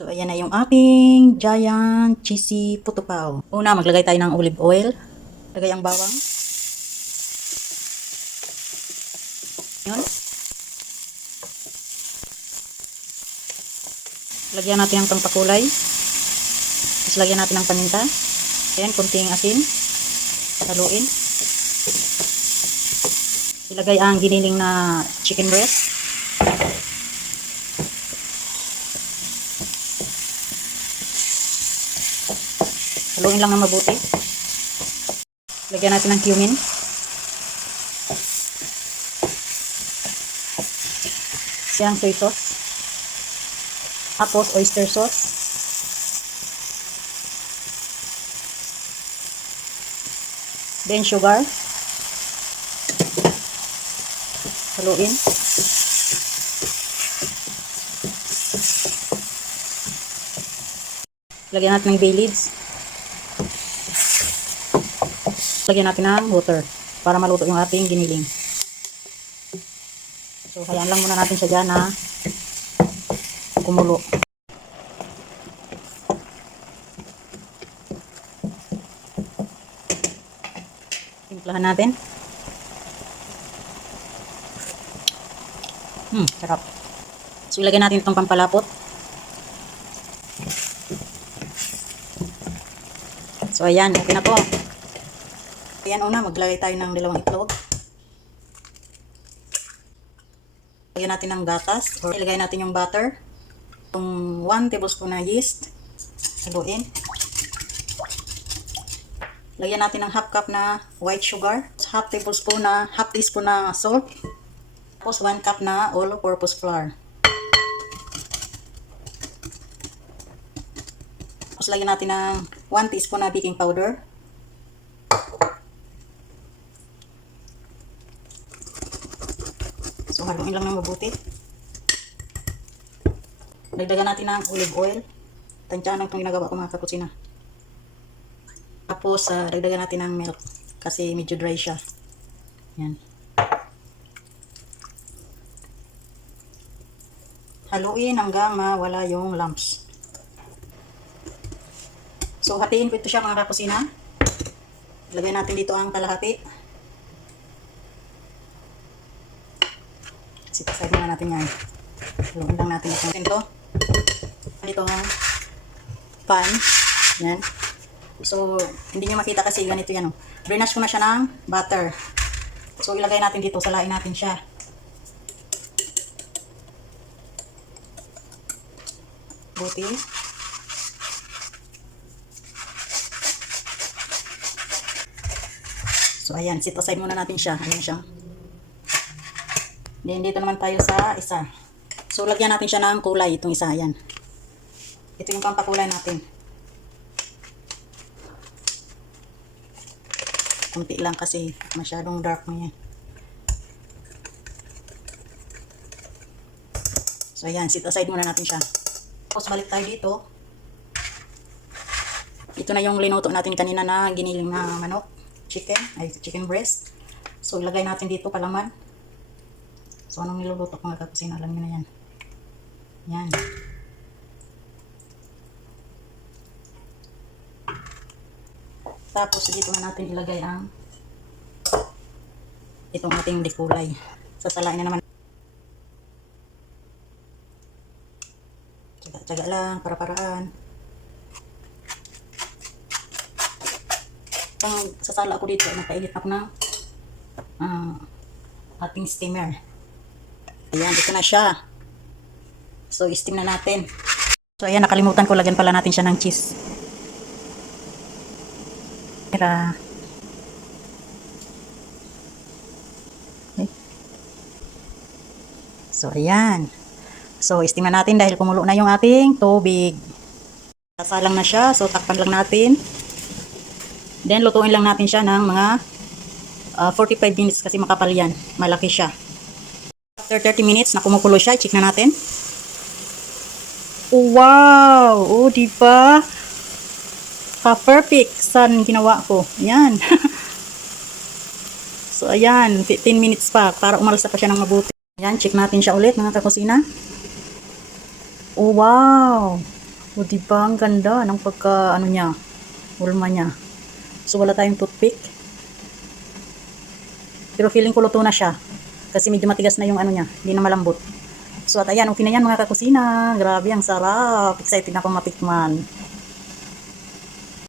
So, ayan na yung ating giant cheesy puto pao. Una, maglagay tayo ng olive oil. Lagay ang bawang. Yun. Lagyan natin ng pampakulay. Tapos lagyan natin ng paminta. Ayan, kunting asin. Haluin. Ilagay ang giniling na chicken breast. Haluin lang ng mabuti. Lagyan natin ng cumin. Yan, soy sauce. Tapos, oyster sauce. Then, sugar. Haluin. Lagyan natin ng bay leaves. Lagyan natin ng water para maluto yung ating giniling. So, hayaan lang muna natin siya dyan na kumulo. Timplahan natin. Sarap. So, ilagay natin itong pampalapot. So, ayan. Okay na to. Ayan, una, maglagay tayo ng 2 itlog. Lagyan natin ng gatas. Or ilagay natin yung butter. Yung 1 tablespoon na yeast. Haluin. Lagyan natin ng half cup na white sugar. Half teaspoon na salt. Tapos 1 cup na all-purpose flour. Tapos lagyan natin ng 1 teaspoon na baking powder. So, haluin lang ng mabuti. Dagdagan natin ng olive oil. Tansyahan lang itong ginagawa ko mga kakusina. Tapos, dagdagan natin ng milk. Kasi medyo dry siya. Yan. Haluin hanggang mawala yung lumps. So, hatiin ko ito siya mga kakusina. Lagay natin dito ang kalahati. Sipasay muna natin yan. Haluin lang natin ito. Dito ang pan. Yan. So, hindi nyo makita kasi ganito yan. Drainage ko na siya ng butter. So, ilagay natin dito. Salain natin siya. Buti. So, ayan. Sit aside muna natin siya. Ayan siya. Then, dito naman tayo sa isa. So, lagyan natin siya ng kulay. Itong isa. Ayan. Ito yung pampakulay natin. Kunti lang kasi masyadong dark na yan. So, ayan. Sit aside muna natin siya. Tapos, balik tayo dito. Ito na yung linuto natin kanina na giniling na manok. Chicken breast. So, ilagay natin dito palaman. So, anong niluluto ko mga kakusina? Alam nyo na yan. Yan. Tapos, dito na natin ilagay ang itong ating dekulay. Sasalain na naman. Tsaga lang, para-paraan. Ang sasala ako dito, nagpainit ako ng ating steamer. Ayan, dito na siya. So, steam na natin. So, ayan, nakalimutan ko, lagyan pala natin siya ng cheese. Okay. So, ayan. So, steam na natin dahil kumulo na yung ating tubig. Sasalang na siya. So, takpan lang natin. Then, lutuin lang natin siya ng mga 45 minutes kasi makapal yan. Malaki siya. After 30 minutes na kumukulo siya, check na natin. Wow! Oh, diba? Ka-perfect san ginawa ko. Yan. So, ayan. 15 minutes pa para umalsa pa siya ng mabuti. Ayan, check natin siya ulit mga kakusina. Oh, wow! O diba, ang ganda ng pagka, ano niya, ulma niya. So, wala tayong toothpick. Pero feeling ko luto na siya. Kasi medyo matigas na yung ano niya, hindi na malambot. So, at ayan, okay na yan mga kakusina. Grabe, ang sarap. Excited na akong matikman.